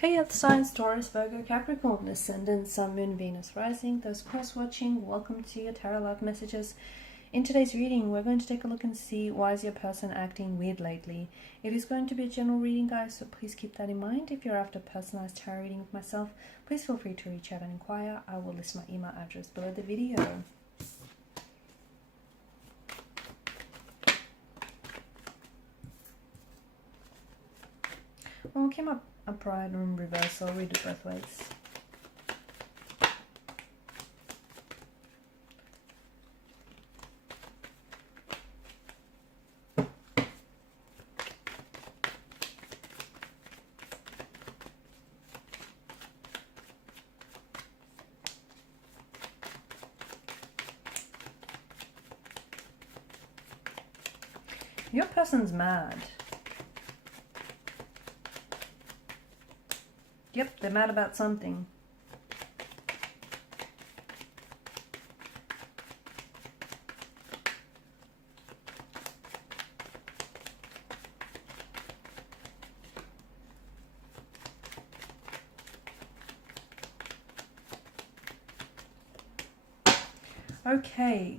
Hey Earth signs, Taurus, Virgo, Capricorn, Ascendant, Sun, Moon, Venus, Rising. Those cross-watching, welcome to your Tarot Life Messages. In today's reading, we're going to take a look and see why is your person acting weird lately. It is going to be a general reading, guys, so please keep that in mind. If you're after a personalized tarot reading with myself, please feel free to reach out and inquire. I will list my email address below the video. Well, we came up upright and reverse, so I'll read it both ways. Your person's mad. Yep, they're mad about something. Okay,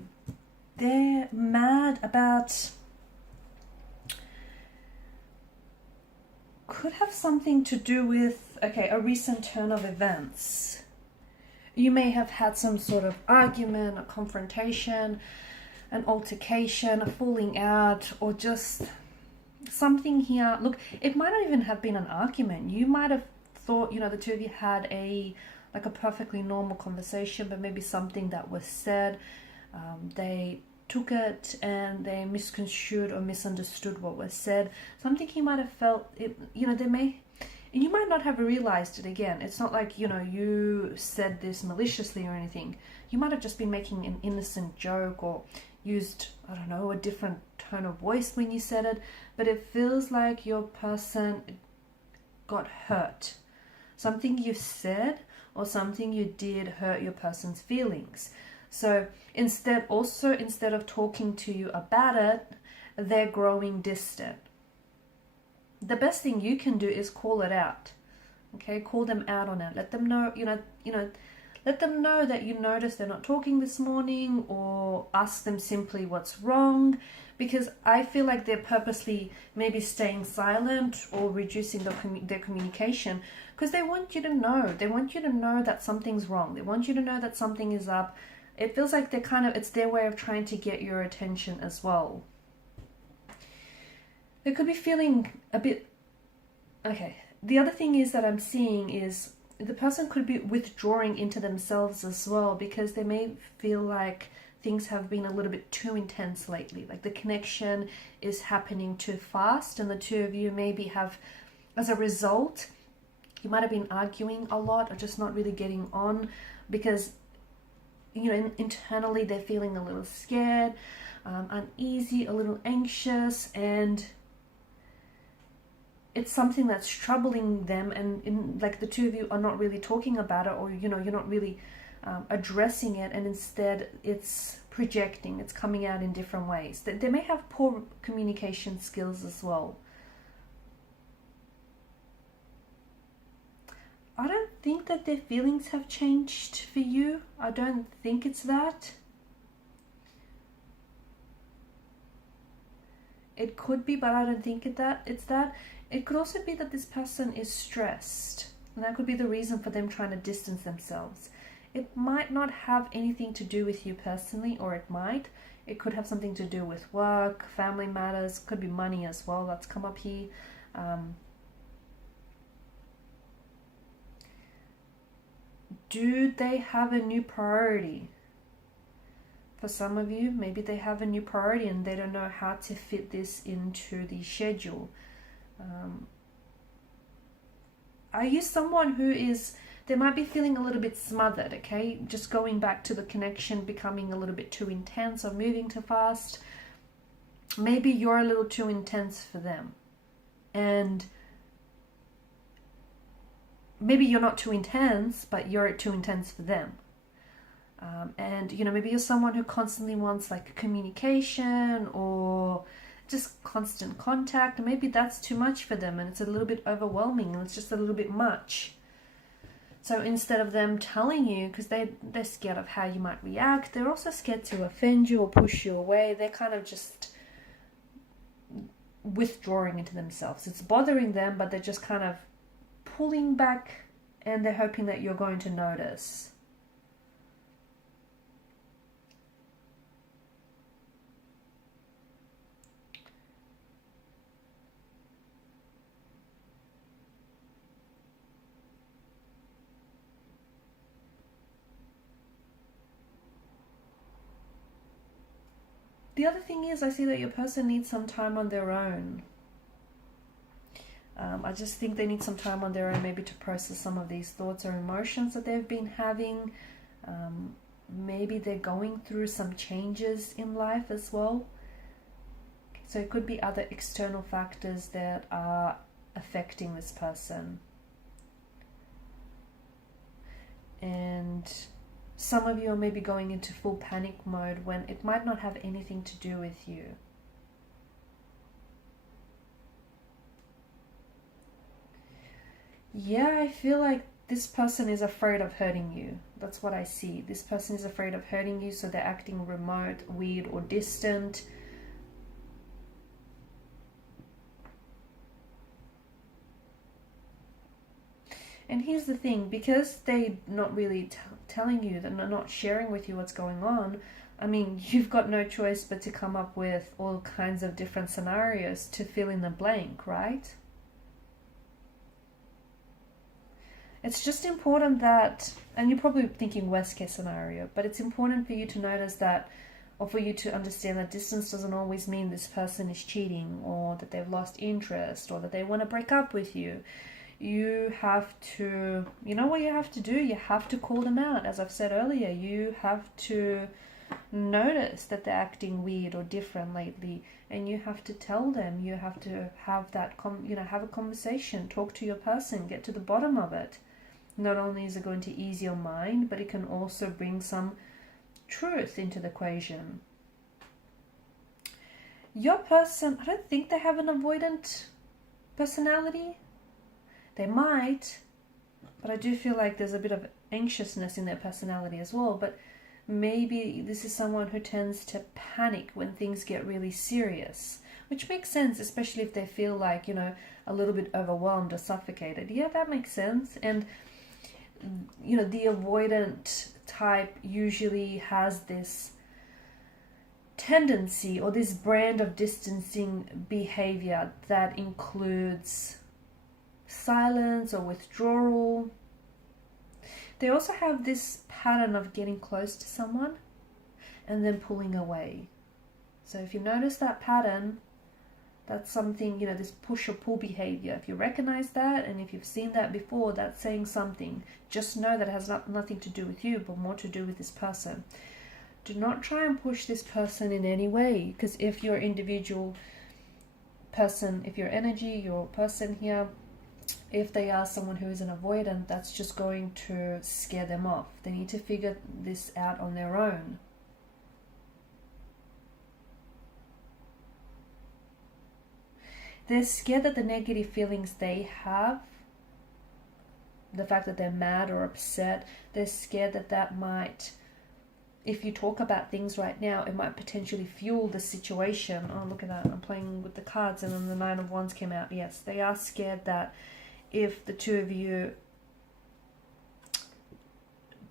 they're mad about... could have something to do with, okay, a recent turn of events. You may have had some sort of argument, a confrontation, an altercation, a falling out, or just something here. Look, it might not even have been an argument. You might have thought, you know, the two of you had a perfectly normal conversation, but maybe something that was said, they took it and they misconstrued or misunderstood what was said. Something he might have felt, it, you know, and you might not have realized it. Again, it's not like, you know, you said this maliciously or anything. You might have just been making an innocent joke or used, I don't know, a different tone of voice when you said it, but it feels like your person got hurt. Something you said or something you did hurt your person's feelings. So instead of talking to you about it, they're growing distant. The best thing you can do is call it out. Okay, call them out on it. Let them know, let them know that you noticed they're not talking this morning, or ask them simply what's wrong, because I feel like they're purposely maybe staying silent or reducing their communication because they want you to know. They want you to know that something's wrong. They want you to know that something is up. It feels like it's their way of trying to get your attention as well. They could be feeling a bit... Okay, the other thing is that I'm seeing is the person could be withdrawing into themselves as well, because they may feel like things have been a little bit too intense lately. Like the connection is happening too fast, and the two of you maybe have, as a result, you might have been arguing a lot or just not really getting on because... you know, internally they're feeling a little scared, uneasy, a little anxious, and it's something that's troubling them, and like the two of you are not really talking about it, or you know, you're not really addressing it, and instead it's projecting, it's coming out in different ways. They may have poor communication skills as well. I don't think that their feelings have changed for you. I don't think it's that. It could be, but I don't think it's that. It could also be that this person is stressed, and that could be the reason for them trying to distance themselves. It might not have anything to do with you personally, or it might. It could have something to do with work, family matters, could be money as well. That's come up here. Do they have a new priority? For some of you, maybe they have a new priority and they don't know how to fit this into the schedule. Are you someone who is, they might be feeling a little bit smothered, okay? Just going back to the connection becoming a little bit too intense or moving too fast. Maybe you're a little too intense for them. And maybe you're not too intense, but you're too intense for them. And, you know, maybe you're someone who constantly wants like communication or just constant contact. Maybe that's too much for them and it's a little bit overwhelming and it's just a little bit much. So instead of them telling you, because they're scared of how you might react, they're also scared to offend you or push you away. They're kind of just withdrawing into themselves. It's bothering them, but they're just kind of pulling back and they're hoping that you're going to notice. The other thing is, I see that your person needs some time on their own. I just think they need some time on their own, maybe to process some of these thoughts or emotions that they've been having. Maybe they're going through some changes in life as well. So it could be other external factors that are affecting this person. And some of you are maybe going into full panic mode when it might not have anything to do with you. Yeah, I feel like this person is afraid of hurting you. That's what I see. This person is afraid of hurting you, so they're acting remote, weird, or distant. And here's the thing, because they're not really telling you, they're not sharing with you what's going on, I mean, you've got no choice but to come up with all kinds of different scenarios to fill in the blank, right? It's just important that, and you're probably thinking worst case scenario, but it's important for you to notice that, or for you to understand that distance doesn't always mean this person is cheating, or that they've lost interest, or that they want to break up with you. You have to, you know what you have to do? You have to call them out. As I've said earlier, you have to notice that they're acting weird or different lately, and you have to tell them. You have to have that, have a conversation, talk to your person, get to the bottom of it. Not only is it going to ease your mind, but it can also bring some truth into the equation. Your person, I don't think they have an avoidant personality. They might, but I do feel like there's a bit of anxiousness in their personality as well. But maybe this is someone who tends to panic when things get really serious, which makes sense, especially if they feel like, a little bit overwhelmed or suffocated. Yeah, that makes sense. And, the avoidant type usually has this tendency or this brand of distancing behavior that includes silence or withdrawal. They also have this pattern of getting close to someone and then pulling away. So if you notice that pattern, that's something, this push or pull behavior. If you recognize that, and if you've seen that before, that's saying something. Just know that it has nothing to do with you, but more to do with this person. Do not try and push this person in any way, because if your individual person, if your energy, your person here, if they are someone who is an avoidant, that's just going to scare them off. They need to figure this out on their own. They're scared that the negative feelings they have, the fact that they're mad or upset, they're scared that might, if you talk about things right now, it might potentially fuel the situation. Oh, look at that. I'm playing with the cards and then the Nine of Wands came out. Yes, they are scared that if the two of you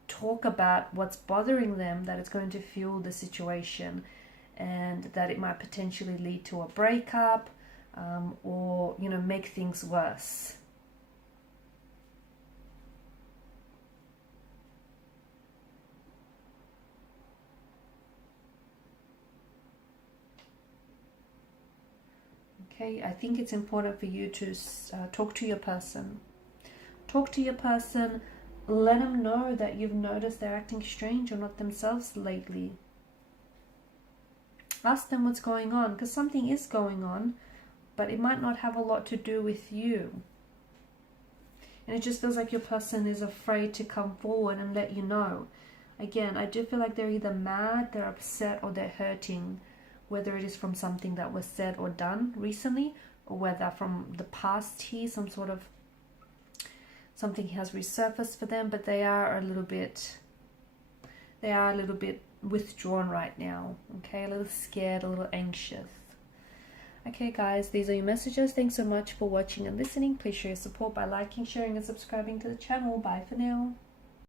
talk about what's bothering them, that it's going to fuel the situation and that it might potentially lead to a breakup, or make things worse. Okay, I think it's important for you to talk to your person. Talk to your person, let them know that you've noticed they're acting strange or not themselves lately. Ask them what's going on, because something is going on, but it might not have a lot to do with you. And it just feels like your person is afraid to come forward and let you know. Again, I do feel like they're either mad, they're upset, or they're hurting, whether it is from something that was said or done recently, or whether from the past here, something has resurfaced for them, but they are a little bit withdrawn right now, okay, a little scared, a little anxious. Okay guys, these are your messages. Thanks so much for watching and listening. Please show your support by liking, sharing and subscribing to the channel. Bye for now.